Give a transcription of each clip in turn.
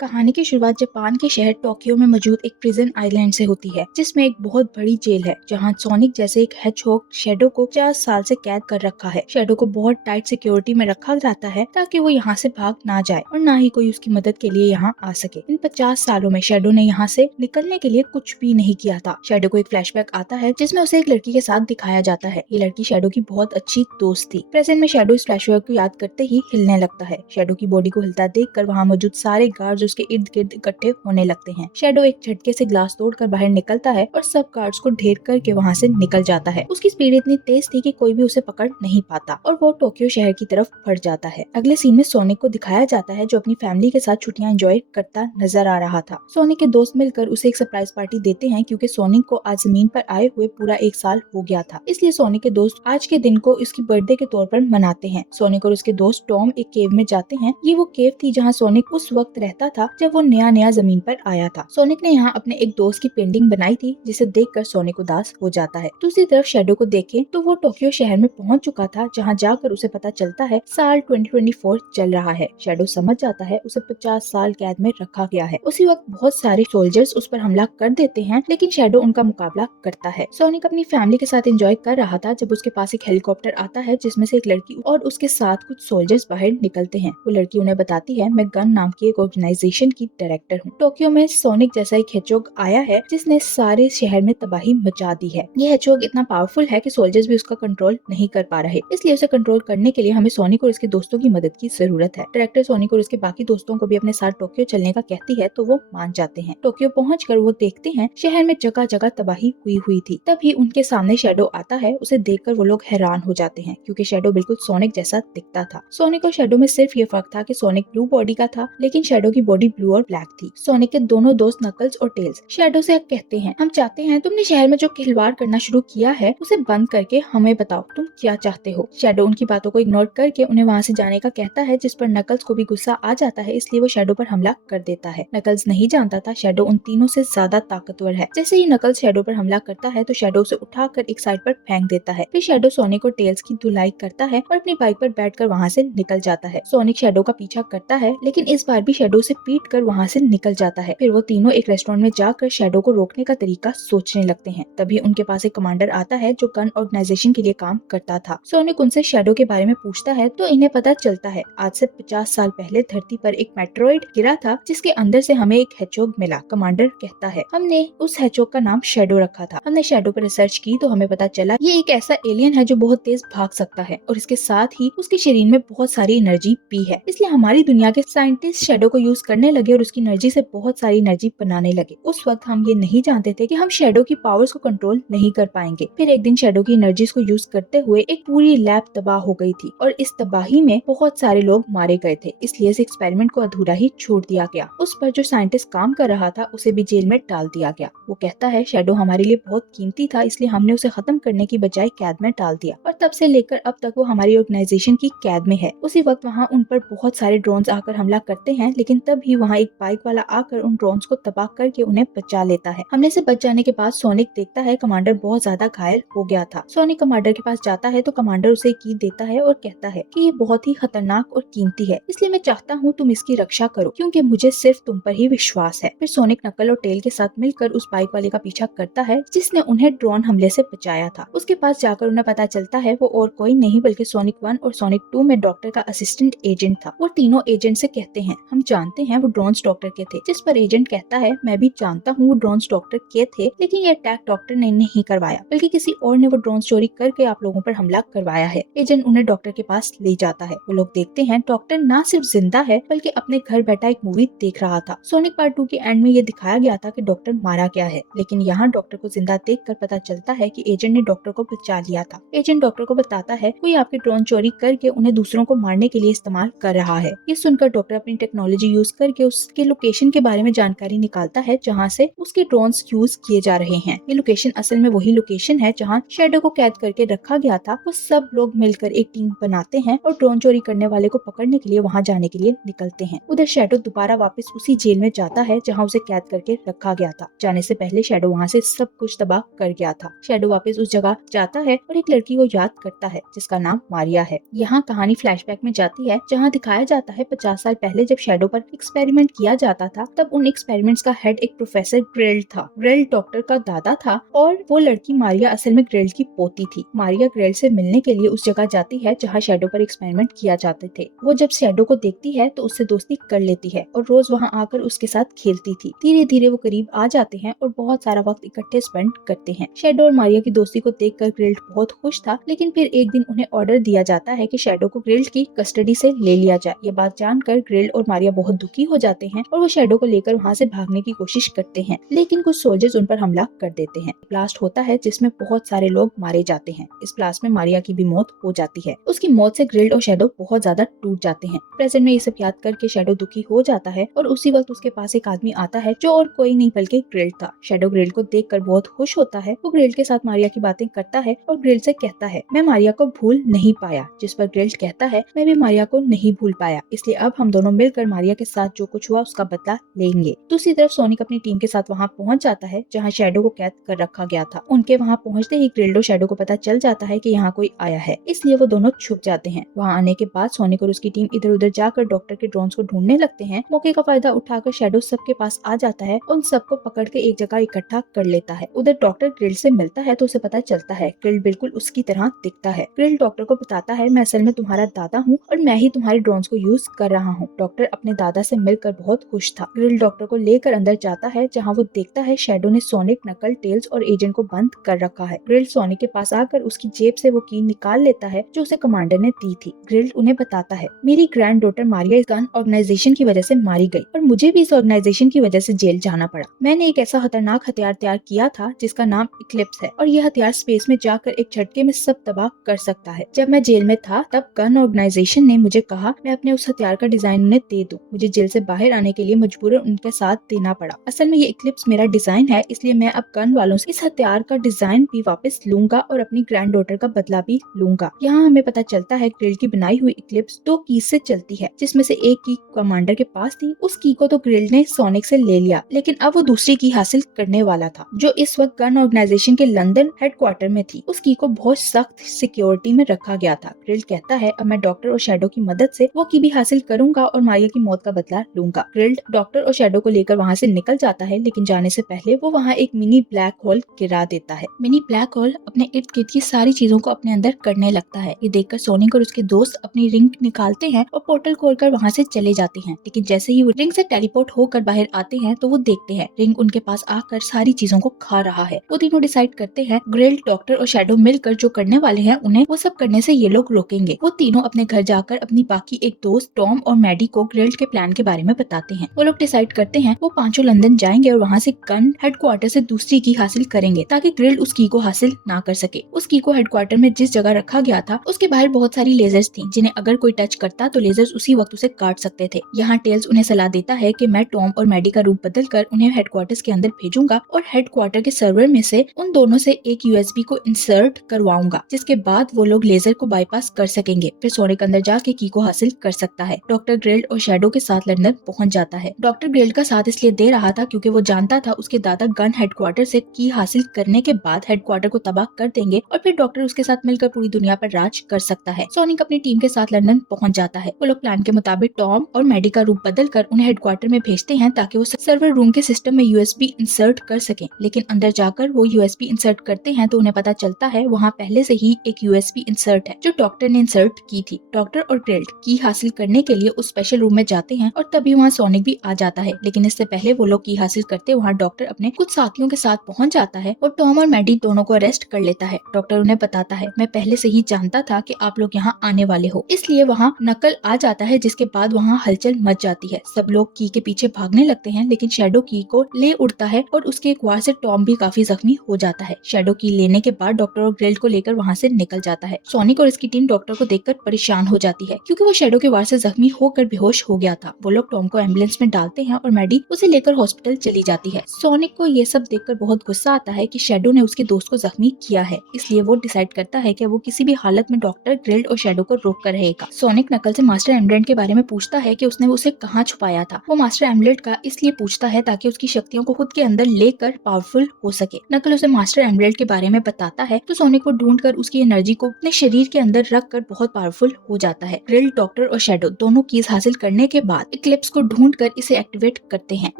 कहानी की शुरुआत जापान के शहर टोक्यो में मौजूद एक प्रिजन आइलैंड से होती है, जिसमें एक बहुत बड़ी जेल है जहां सोनिक जैसे एक हेजहॉग शैडो को 50 साल से कैद कर रखा है। शैडो को बहुत टाइट सिक्योरिटी में रखा जाता है ताकि वो यहाँ से भाग ना जाए और ना ही कोई उसकी मदद के लिए यहाँ आ सके। इन 50 सालों में शैडो ने यहाँ से निकलने के लिए कुछ भी नहीं किया था। शैडो को एक फ्लैशबैक आता है जिसमें उसे एक लड़की के साथ दिखाया जाता है। ये लड़की शैडो की बहुत अच्छी दोस्त थी। प्रेजेंट में शैडो इस फ्लैशबैक को याद करते ही हिलने लगता है। शैडो की बॉडी को हिलता देखकर वहाँ मौजूद सारे गार्ड्स उसके इर्द गिर्द इकट्ठे होने लगते हैं। शैडो एक झटके से ग्लास तोड़कर बाहर निकलता है और सब गार्ड्स को ढेर करके वहाँ से निकल जाता है। उसकी स्पीड इतनी तेज थी कि कोई भी उसे पकड़ नहीं पाता और वो टोक्यो शहर की तरफ बढ़ जाता है। अगले सीन में सोनिक को दिखाया जाता है जो अपनी फैमिली के साथ छुट्टियां एंजॉय करता नजर आ रहा था। सोनिक के दोस्त मिलकर उसे एक सरप्राइज पार्टी देते हैं क्योंकि सोनिक को आज जमीन पर आए हुए पूरा 1 साल हो गया था। इसलिए सोनिक के दोस्त आज के दिन को उसकी बर्थडे के तौर पर मनाते हैं। सोनिक और उसके दोस्त टॉम एक केव में जाते हैं। ये वो केव थी जहाँ सोनिक उस वक्त रहता था जब वो नया नया जमीन पर आया था। सोनिक ने यहाँ अपने एक दोस्त की पेंटिंग बनाई थी जिसे देखकर सोनिक उदास हो जाता है। दूसरी तरफ शैडो को देखें तो वो टोक्यो शहर में पहुंच चुका था जहाँ जाकर उसे पता चलता है साल 2024 चल रहा है। शैडो समझ जाता है उसे 50 साल कैद में रखा गया है। उसी वक्त बहुत सारे सोल्जर्स उस पर हमला कर देते हैं लेकिन शैडो उनका मुकाबला करता है। सोनिक अपनी फैमिली के साथ एंजॉय कर रहा था जब उसके पास एक हेलीकॉप्टर आता है जिसमें से एक लड़की और उसके साथ कुछ सोल्जर्स बाहर निकलते हैं। वो लड़की उन्हें बताती है मैं गन नाम की एक ऑर्गेनाइजेशन की डायरेक्टर हूँ। टोक्यो में सोनिक जैसा एक हेजहॉग आया है जिसने सारे शहर में तबाही मचा दी है। ये हेजहॉग इतना पावरफुल है कि सोल्जर्स भी उसका कंट्रोल नहीं कर पा रहे। इसलिए उसे कंट्रोल करने के लिए हमें सोनिक और उसके दोस्तों की मदद की जरूरत है। डायरेक्टर सोनिक और उसके बाकी दोस्तों को भी अपने साथ टोक्यो चलने का कहती है तो वो मान जाते हैं। टोक्यो पहुंचकर वो देखते हैं शहर में जगह जगह तबाही हुई थी। तभी उनके सामने शैडो आता है। उसे देखकर वो लोग हैरान हो जाते हैं क्योंकि शैडो बिल्कुल सोनिक जैसा दिखता था। सोनिक और शैडो में सिर्फ ये फर्क था कि सोनिक ब्लू बॉडी का था लेकिन शैडो की बॉडी ब्लू और ब्लैक थी। सोनिक के दोनों दोस्त नकल्स और टेल्स शैडो से कहते हैं हम चाहते हैं तुमने शहर में जो खिलवाड़ करना शुरू किया है उसे बंद करके हमें बताओ तुम क्या चाहते हो। शैडो उनकी बातों को इग्नोर करके उन्हें वहाँ से जाने का कहता है जिस पर नकल्स को भी गुस्सा आ जाता है इसलिए वो शैडो पर हमला कर देता है। नकल्स नहीं जानता था शैडो उन तीनों से ज्यादा ताकतवर है। जैसे ही नकल्स शैडो पर हमला करता है तो शैडो उसे उठाकर एक साइड पर फेंक देता है। फिर शैडो सोनिक और टेल्स की धुलाई करता है और अपनी बाइक पर बैठकर वहाँ से निकल जाता है। सोनिक शैडो का पीछा करता है लेकिन इस बार भी शैडो से पीट कर वहाँ से निकल जाता है। फिर वो तीनों एक रेस्टोरेंट में जाकर शैडो को रोकने का तरीका सोचने लगते हैं। तभी उनके पास एक कमांडर आता है जो गन ऑर्गेनाइजेशन के लिए काम करता था। सोनिक उनसे शैडो के बारे में पूछता है तो इन्हें पता चलता है आज से 50 साल पहले धरती पर एक मेट्रोइड गिरा था जिसके अंदर से हमें एक हेजहॉग मिला। कमांडर कहता है हमने उस हेजहॉग का नाम शैडो रखा था। हमने शैडो पर रिसर्च की तो हमें पता चला ये एक ऐसा एलियन है जो बहुत तेज भाग सकता है और इसके साथ ही उसके शरीर में बहुत सारी एनर्जी भी है। इसलिए हमारी दुनिया के साइंटिस्ट शैडो को यूज करने लगे और उसकी एनर्जी से बहुत सारी एनर्जी बनाने लगे। उस वक्त हम ये नहीं जानते थे कि हम शैडो की पावर्स को कंट्रोल नहीं कर पाएंगे। फिर एक दिन शैडो की एनर्जीज को यूज करते हुए एक पूरी लैब तबाह हो गई थी और इस तबाही में बहुत सारे लोग मारे गए थे। इसलिए इस एक्सपेरिमेंट को अधूरा ही छोड़ दिया गया। उस पर जो साइंटिस्ट काम कर रहा था उसे भी जेल में डाल दिया गया। वो कहता है शैडो हमारे लिए बहुत कीमती था इसलिए हमने उसे खत्म करने की बजाय कैद में डाल दिया और तब से लेकर अब तक वो हमारी ऑर्गेनाइजेशन की कैद में है। उसी वक्त वहाँ उन पर बहुत सारे ड्रोन्स आकर हमला करते हैं लेकिन तभी वहाँ एक बाइक वाला आकर उन ड्रोन्स को तबाह करके उन्हें बचा लेता है। हमले से बच जाने के बाद सोनिक देखता है कमांडर बहुत ज्यादा घायल हो गया था। सोनिक कमांडर के पास जाता है तो कमांडर उसे की देता है और कहता है कि ये बहुत ही खतरनाक और कीमती है इसलिए मैं चाहता हूँ तुम इसकी रक्षा करो क्योंकि मुझे सिर्फ तुम पर ही विश्वास है। फिर सोनिक नकल और टेल के साथ मिलकर उस बाइक वाले का पीछा करता है जिसने उन्हें ड्रोन हमले से बचाया था। उसके पास जाकर उन्हें पता चलता है वो और कोई नहीं बल्कि सोनिक 1 और सोनिक 2 में डॉक्टर का असिस्टेंट एजेंट था। वो तीनों एजेंट से कहते हैं हम जानते हैं वो ड्रोन्स डॉक्टर के थे। जिस पर एजेंट कहता है मैं भी जानता हूँ वो ड्रोन्स डॉक्टर के थे लेकिन ये अटैक डॉक्टर ने नहीं करवाया बल्कि किसी और ने वो ड्रोन्स चोरी करके आप लोगों पर हमला करवाया है। एजेंट उन्हें डॉक्टर के पास ले जाता है। वो लोग देखते हैं डॉक्टर न सिर्फ जिंदा है बल्कि अपने घर बैठा एक मूवी देख रहा था। सोनिक पार्ट 2 के एंड में ये दिखाया गया था कि डॉक्टर मारा गया है लेकिन यहाँ डॉक्टर को जिंदा देखकर पता चलता है कि एजेंट ने डॉक्टर को बचा लिया था। एजेंट डॉक्टर को बताता है कोई आपके ड्रोन चोरी करके उन्हें दूसरों को मारने के लिए इस्तेमाल कर रहा है। ये सुनकर डॉक्टर अपनी टेक्नोलॉजी यूज करके उसके लोकेशन के बारे में जानकारी निकालता है जहाँ से उसके ड्रोन्स यूज किए जा रहे हैं। ये लोकेशन असल में वही लोकेशन है जहाँ शैडो को कैद करके रखा गया था। वो सब लोग मिलकर एक टीम बनाते हैं और ड्रोन चोरी करने वाले को पकड़ने के लिए वहाँ जाने के लिए निकलते हैं। उधर शैडो दोबारा वापस उसी जेल में जाता है जहाँ उसे कैद करके रखा गया था। जाने से पहले शैडो वहाँ से सब कुछ तबाह कर गया था। शैडो वापस उस जगह जाता है और एक लड़की को याद करता है जिसका नाम मारिया है। यहाँ कहानी फ्लैशबैक में जाती है जहाँ दिखाया जाता है 50 साल पहले जब शैडो पर एक एक्सपेरिमेंट किया जाता था तब उन एक्सपेरिमेंट्स का हेड एक प्रोफेसर ग्रेल्ड था। ग्रेल्ड डॉक्टर का दादा था और वो लड़की मारिया असल में ग्रेल्ड की पोती थी। मारिया ग्रेल्ड से मिलने के लिए उस जगह जाती है जहाँ शैडो पर एक्सपेरिमेंट किया जाते थे। वो जब शैडो को देखती है तो उससे दोस्ती कर लेती है और रोज वहाँ आकर उसके साथ खेलती थी। धीरे धीरे वो करीब आ जाते हैं और बहुत सारा वक्त इकट्ठे स्पेंड करते हैं। शैडो और मारिया की दोस्ती को देखकर ग्रेल्ड बहुत खुश था, लेकिन फिर एक दिन उन्हें ऑर्डर दिया जाता है कि शैडो को ग्रेल्ड की कस्टडी से ले लिया जाए। ये बात जानकर ग्रेल्ड और मारिया बहुत दुखी हो जाते हैं और वो शैडो को लेकर वहाँ से भागने की कोशिश करते हैं, लेकिन कुछ सोल्जर्स उन पर हमला कर देते हैं। ब्लास्ट होता है जिसमें बहुत सारे लोग मारे जाते हैं। इस ब्लास्ट में मारिया की भी मौत हो जाती है। उसकी मौत से ग्रेल्ड और शैडो बहुत ज्यादा टूट जाते हैं। प्रेजेंट में ये सब याद करके शैडो दुखी हो जाता है और उसी वक्त उसके पास एक आदमी आता है जो और कोई नहीं बल्कि ग्रेल्ड था। शैडो ग्रेल्ड को देखकर बहुत खुश होता है। वो ग्रेल्ड के साथ मारिया की बातें करता है और ग्रेल्ड से कहता है मैं मारिया को भूल नहीं पाया, जिस पर ग्रेल्ड कहता है मैं भी मारिया को नहीं भूल पाया, इसलिए अब हम दोनों मिलकर मारिया के साथ जो कुछ हुआ उसका बदला लेंगे। दूसरी तरफ सोनिक अपनी टीम के साथ वहाँ पहुँच जाता है जहाँ शैडो को कैद कर रखा गया था। उनके वहाँ पहुँचते ही ग्रेल्ड और शैडो को पता चल जाता है कि यहाँ कोई आया है, इसलिए वो दोनों छुप जाते हैं। वहाँ आने के बाद सोनिक और उसकी टीम इधर उधर जाकर डॉक्टर के ड्रोन्स को ढूंढने लगते हैं। मौके का फायदा उठाकर शैडो सबके पास आ जाता है, उन सबको पकड़ के एक जगह इकट्ठा कर लेता है। उधर डॉक्टर ग्रिल्ड से मिलता है तो उसे पता चलता है ग्रिल्ड बिल्कुल उसकी तरह दिखता है। ग्रिल्ड डॉक्टर को बताता है मैं असल में तुम्हारा दादा हूँ और मैं ही तुम्हारे ड्रोन्स को यूज कर रहा हूँ। डॉक्टर अपने दादा से मिलकर बहुत खुश था। ग्रिल्ड डॉक्टर को लेकर अंदर जाता है जहाँ वो देखता है शैडो ने सोनिक, नकल, टेल्स और एजेंट को बंद कर रखा है। ग्रिल्ड सोनिक के पास आकर उसकी जेब से वो की निकाल लेता है जो उसे कमांडर ने दी थी। ग्रिल्ड उन्हें बताता है मेरी ग्रैंड डॉटर मारिया इस गन ऑर्गेनाइजेशन की वजह से मारी गई और मुझे भी इस ऑर्गेनाइजेशन की वजह से जेल जाना पड़ा। मैंने एक ऐसा खतरनाक हथियार तैयार किया था जिसका नाम इक्लिप्स है और यह हथियार स्पेस में जाकर एक झटके में सब तबाह कर सकता है। जब मैं जेल में था तब गन ऑर्गेनाइजेशन ने मुझे कहा मैं अपने उस हथियार का डिजाइन उन्हें दे दूं। मुझे जेल से बाहर आने के लिए मजबूरन उनके साथ देना पड़ा। असल में ये इक्लिप्स मेरा डिजाइन है, इसलिए मैं अब गन वालों से इस हथियार का डिजाइन भी वापस लूंगा और अपनी ग्रैंड डॉटर का बदला भी लूंगा। यहाँ हमें पता चलता है ग्रिल्ड की बनाई हुई इक्लिप्स 2 कीज से चलती है, जिसमें से एक की कमांडर के पास थी। उस की को तो ग्रिल्ड ने सोनिक से ले लिया, लेकिन अब वो दूसरी की हासिल करने वाला था जो इस वक्त गन ऑर्गेनाइजेशन के लंदन हेडक्वार्टर में थी। उस की को बहुत सख्त सिक्योरिटी में रखा गया था। ग्रिल्ड कहता है अब मैं डॉक्टर और शैडो की मदद से वो की भी हासिल करूंगा और मारिया की मौत का बदला लूंगा। ग्रिल्ड डॉक्टर और शैडो को लेकर वहाँ से निकल जाता है, लेकिन जाने से पहले वो वहाँ एक मिनी ब्लैक होल गिरा देता है। मिनी ब्लैक होल अपने इर्द गिर्द की सारी चीजों को अपने अंदर करने लगता है। ये देखकर सोनिक और उसके दोस्त अपनी रिंग निकालते हैं और पोर्टल खोलकर वहाँ से चले जाते हैं, लेकिन जैसे ही वो रिंग से टेलीपोर्ट होकर बाहर आते हैं तो वो देखते हैं रिंग उनके पास आकर सारी चीजों को खा रहा है। वो तीनों डिसाइड करते हैं ग्रिल्ड, डॉक्टर और शैडो मिलकर जो करने वाले हैं उन्हें वो सब करने से ये लोग रोकेंगे। वो तीनों अपने घर जाकर अपनी बाकी एक दोस्त टॉम और मैडी को ग्रिल्ड के प्लान के बारे में बताते हैं। वो लोग डिसाइड करते हैं वो पांचों लंदन जाएंगे और वहाँ से गन हेडक्वार्टर से दूसरी की हासिल करेंगे ताकि ग्रिल्ड उस की को हासिल ना कर सके। उस की को हेडक्वार्टर में जिस जगह रखा गया था उसके बाहर बहुत सारी लेजर्स थी, जिन्हें अगर कोई टच करता तो लेजर्स उसी वक्त उसे काट सकते थे। यहाँ टेल्स उन्हें सलाह देता है कि मैं टॉम और मैडी का रूप बदल कर उन्हें हेडक्वार्टर्स के अंदर भेजूंगा और हेडक्वार्टर के सर्वर में से उन दोनों से एक यूएसबी को इंसर्ट करवाऊंगा, जिसके बाद वो लोग लेजर को बाईपास कर सकेंगे। फिर सोनिक अंदर जाके की को हासिल कर सकता है। डॉक्टर ग्रिल्ड और शैडो के साथ लंदन पहुंच जाता है। डॉक्टर ग्रिल्ड का साथ इसलिए दे रहा था क्योंकि वो जानता था उसके दादा गन हेडक्वार्टर से की हासिल करने के बाद हेडक्वार्टर को तबाह कर देंगे और फिर डॉक्टर उसके साथ मिलकर पूरी दुनिया पर राज कर सकता है। सोनिक अपनी टीम के साथ लंदन पहुंच जाता है। वो लोग प्लान के मुताबिक टॉम और मैडी का रूप बदल कर उन्हें हेडक्वार्टर में भेजते हैं ताकि वो सर्वर रूम के सिस्टम में यूएसबी इंसर्ट कर सकें। लेकिन अंदर जाकर वो यूएसबी इंसर्ट करते हैं तो उन्हें पता चलता है वहाँ पहले से ही एक यूएसबी इंसर्ट है जो डॉक्टर ने इंसर्ट की थी। डॉक्टर और ग्रिल्ड की हासिल करने के लिए उस स्पेशल रूम में जाते हैं और तभी वहाँ सोनिक भी आ जाता है, लेकिन इससे पहले वो लोग की हासिल करते वहाँ डॉक्टर अपने कुछ साथियों के साथ पहुँच जाता है और टॉम और मैडी दोनों को अरेस्ट कर लेता है। डॉक्टर उन्हें बताता है मैं पहले से ही जानता था कि आप लोग यहाँ आने वाले हो, इसलिए वहाँ नकल आ जाता है, जिसके बाद वहाँ हलचल मच जाती है। सब लोग की के पीछे भागने लगते हैं, लेकिन शैडो की को ले उड़ता है और उसके एक वार से टॉम भी काफी जख्मी हो जाता है। शैडो की लेने के बाद डॉक्टर और ग्रिल्ड को लेकर वहाँ से निकल जाता है। सोनिक और इसकी टीम डॉक्टर को देखकर परेशान हो जाती है क्योंकि वो शैडो के वार से जख्मी होकर बेहोश हो गया था। वो लोग टॉम को एम्बुलेंस में डालते हैं और मैडी उसे लेकर हॉस्पिटल चली जाती है। सोनिक को ये सब देखकर बहुत गुस्सा आता है कि शैडो ने उसके दोस्त को जख्मी किया है, इसलिए वो डिसाइड करता है कि वो किसी भी हालत में डॉक्टर, ग्रिल्ड और शैडो को रोक कर रहेगा। सोनिक नकल से मास्टर एम्बुलेंट के बारे में पूछता है कि उसने उसे कहाँ छुपाया था। वो मास्टर एम्बुलेंट का इसलिए पूछता है ताकि उसकी शक्तियों को खुद के अंदर लेकर पावरफुल हो सके। नकल उसे मास्टर एम्बुलेंट के बारे में बताता है तो सोनिक को ढूंढकर उसकी एनर्जी को अपने शरीर के अंदर रख कर बहुत पावरफुल हो जाता है। ग्रिल्ड, डॉक्टर और शैडो दोनों कीज हासिल करने के बाद इक्लिप्स को ढूंढकर इसे एक्टिवेट करते हैं।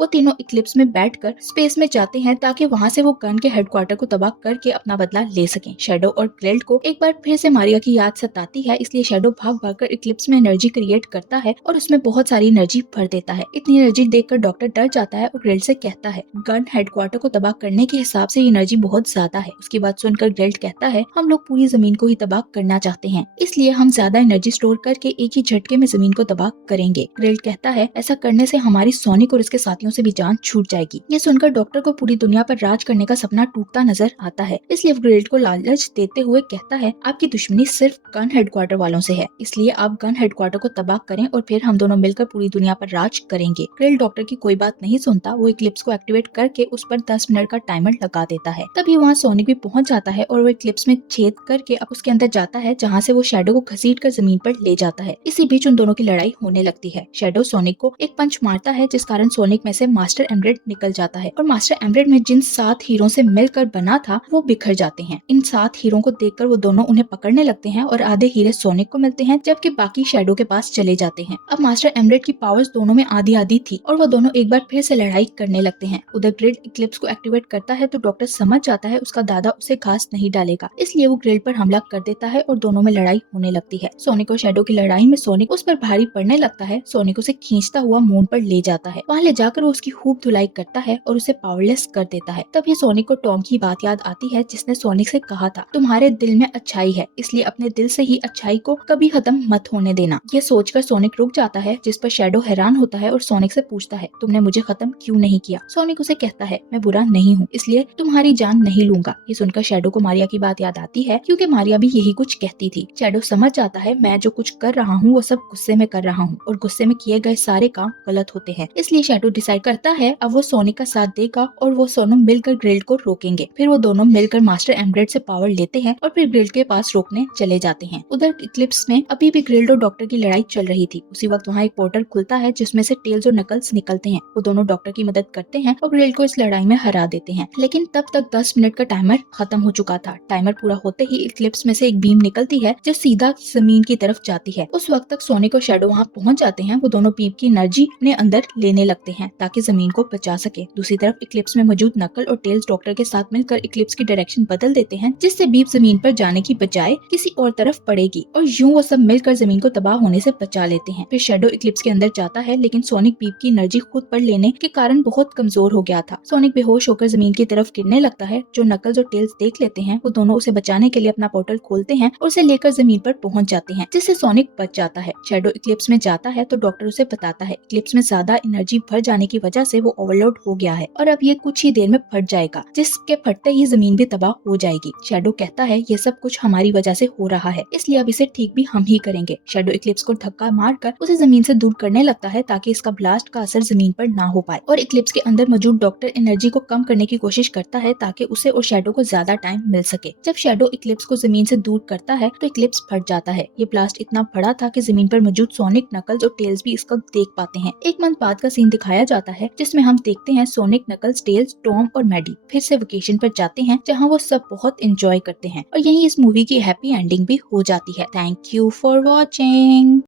वो तीनों इक्लिप्स में बैठकर स्पेस में जाते हैं ताकि वहाँ से वो गन के हेडक्वार्टर को तबाह करके अपना बदला ले सकें। शैडो और ग्रेल्ट को एक बार फिर से मारिया की याद सताती है, इसलिए शैडो भाग भागकर इक्लिप्स में एनर्जी क्रिएट करता है और उसमें बहुत सारी एनर्जी भर देता है। इतनी एनर्जी देखकर डॉक्टर डर जाता है और ग्रेल्ट से कहता है गन हेडक्वार्टर को तबाह करने के हिसाब से ये एनर्जी बहुत ज्यादा है। उसकी बात सुनकर ग्रेल्ट कहता है हम लोग पूरी जमीन को ही तबाह करना चाहते हैं, इसलिए हम ज्यादा एनर्जी स्टोर करके एक ही झटके में जमीन को तबाह करेंगे। ग्रेल्ट कहता है ऐसा करने से हमारी सोनिक और उसके साथियों से भी जान छूट जाएगी। ये सुनकर डॉक्टर को पूरी दुनिया पर राज करने का सपना टूटता नजर आता है, इसलिए वो ग्रेल्ट को लालच देते हुए कहता है आपकी दुश्मनी सिर्फ गन हेडक्वार्टर वालों से है, इसलिए आप गन हेडक्वार्टर को तबाह करें और फिर हम दोनों मिलकर पूरी दुनिया पर राज करेंगे। ग्रेल्ट डॉक्टर की कोई बात नहीं सुनता, वो इक्लिप्स को एक्टिवेट करके उस पर 10 मिनट का टाइमर लगा देता है। तभी वहाँ सोनिक भी पहुंच जाता है और वो इक्लिप्स में छेद करके अब उसके अंदर जाता है, जहाँ से वो शैडो को घसीट कर जमीन पर ले जाता है। इसी बीच उन दोनों की लड़ाई होने लगती है। शैडो सोनिक को एक पंच मारता है, जिस कारण सोनिक में से मास्टर एमरेड निकल जाता है और मास्टर एमरेड में जिन 7 हीरो से मिलकर बना था वो बिखर जाते हैं। इन 7 हीरो को देखकर वो दोनों उन्हें पकड़ने लगते हैं और आधे हीरे सोनिक को मिलते हैं, जबकि बाकी शैडो के पास चले जाते हैं। अब मास्टर एमरेड की पावर्स दोनों में आधी आधी थी और वो दोनों एक बार फिर से लड़ाई करने लगते हैं। उधर ग्रेल्ट इक्लिप्स को एक्टिवेट करता है तो डॉक्टर समझ जाता है उसका दादा उसे घास नहीं डालेगा, इसलिए वो ग्रेल्ट पर हमला कर देता है और दोनों में लड़ाई होने लगती है। सोनिक और शैडो की लड़ाई में सोनिक उस पर भारी पड़ने लगता है। सोनिक उसे खींचता हुआ मून पर ले जाता है। वहाँ ले जाकर वो उसकी खूब धुलाई करता है और उसे पावरलेस कर देता है। तभी सोनिक को टॉम की बात याद आती है, जिसने सोनिक से कहा था तुम्हारे दिल में अच्छाई है, इसलिए अपने दिल से ही अच्छाई को कभी खत्म मत होने देना। ये सोचकर सोनिक रुक जाता है, जिस पर शैडो हैरान होता है और सोनिक से पूछता है तुमने मुझे खत्म क्यों नहीं किया। सोनिक उसे कहता है मैं बुरा नहीं हूँ, इसलिए तुम्हारी जान नहीं लूंगा। ये सुनकर शैडो को मारिया की बात याद आती है, क्योंकि मारिया भी यही कुछ कहती थी। शैडो समझ जाता है मैं जो कुछ कर रहा हूँ वो सब गुस्से में कर रहा हूँ और गुस्से में किए गए सारे काम गलत होते हैं, इसलिए शैडो डिसाइड करता है अब वो सोनिक का साथ देगा और वो दोनों मिलकर ग्रेल्ट को रोकेंगे। फिर वो दोनों मिलकर मास्टर एमरेड से पावर लेते हैं और फिर ग्रेल्ट के पास रोकने चले जाते हैं। उधर इक्लिप्स में अभी भी ग्रेल्ट और डॉक्टर की लड़ाई चल रही थी। उसी वक्त वहाँ एक पोर्टल खुलता है, जिसमें से टेल्स और नकल्स निकलते हैं। वो दोनों डॉक्टर की मदद करते हैं और ग्रेल्ट को इस लड़ाई में हरा देते हैं, लेकिन तब तक 10 मिनट का टाइमर खत्म हो चुका था। टाइमर पूरा होते ही इक्लिप्स में से एक बीम निकलती है जो सीधा जमीन की तरफ जाती है। उस वक्त तक सोनिक और शैडो वहाँ पहुँच जाते हैं। वो दोनों बीम की एनर्जी अपने अंदर लेने लगते हैं ताकि जमीन को बचा सके। दूसरी तरफ इक्लिप्स में मौजूद नकल और टेल्स डॉक्टर के साथ मिलकर इक्लिप्स की डायरेक्शन बदल देते हैं, जिससे बीम जमीन पर जाने की बजाय किसी और तरफ पड़ेगी और यूं वो सब मिलकर जमीन को तबाह होने से बचा लेते हैं। फिर शैडो इक्लिप्स के अंदर जाता है, लेकिन सोनिक बीम की एनर्जी खुद पर लेने के कारण बहुत कमजोर हो गया था। सोनिक बेहोश होकर जमीन की तरफ गिरने लगता है। जो नकल्स और टेल्स देख लेते हैं वो दोनों उसे बचाने के लिए अपना पोर्टल खोलते हैं और उसे लेकर जमीन पर पहुंच जाते हैं, जिससे सोनिक बच जाता है। शैडो इक्लिप्स में जाता है तो डॉक्टर उसे बताता है इक्लिप्स में ज्यादा एनर्जी भर जाने की वजह से वो ओवरलोड हो गया है और अब ये कुछ ही देर में फट जाएगा, जिसके फटते ही जमीन भी तबाह हो जाएगी। शैडो कहता है ये सब कुछ हमारी वजह से हो रहा है, इसलिए अब इसे ठीक भी हम ही करेंगे। शैडो इक्लिप्स को धक्का मारकर उसे जमीन से दूर करने लगता है ताकि इसका ब्लास्ट का असर जमीन पर ना हो पाए और इक्लिप्स के अंदर मौजूद डॉक्टर एनर्जी को कम करने की कोशिश करता है ताकि उसे और शैडो को ज्यादा टाइम मिल सके। जब शैडो इक्लिप्स को जमीन से दूर करता है तो इक्लिप्स फट जाता है। ये ब्लास्ट इतना बड़ा था कि जमीन पर मौजूद सोनिक, नकल्स और टेल्स भी इसको देख पाते हैं। एक मंथ बाद का सीन दिखाया जाता है, जिसमें हम देखते हैं सोनिक, नकल्स, टेल्स, टॉम और मैडी फिर से वेकेशन पर जाते हैं, जहाँ वो सब बहुत एंजॉय करते हैं और यही इस मूवी की हैप्पी एंडिंग भी हो जाती है। Thank you for watching.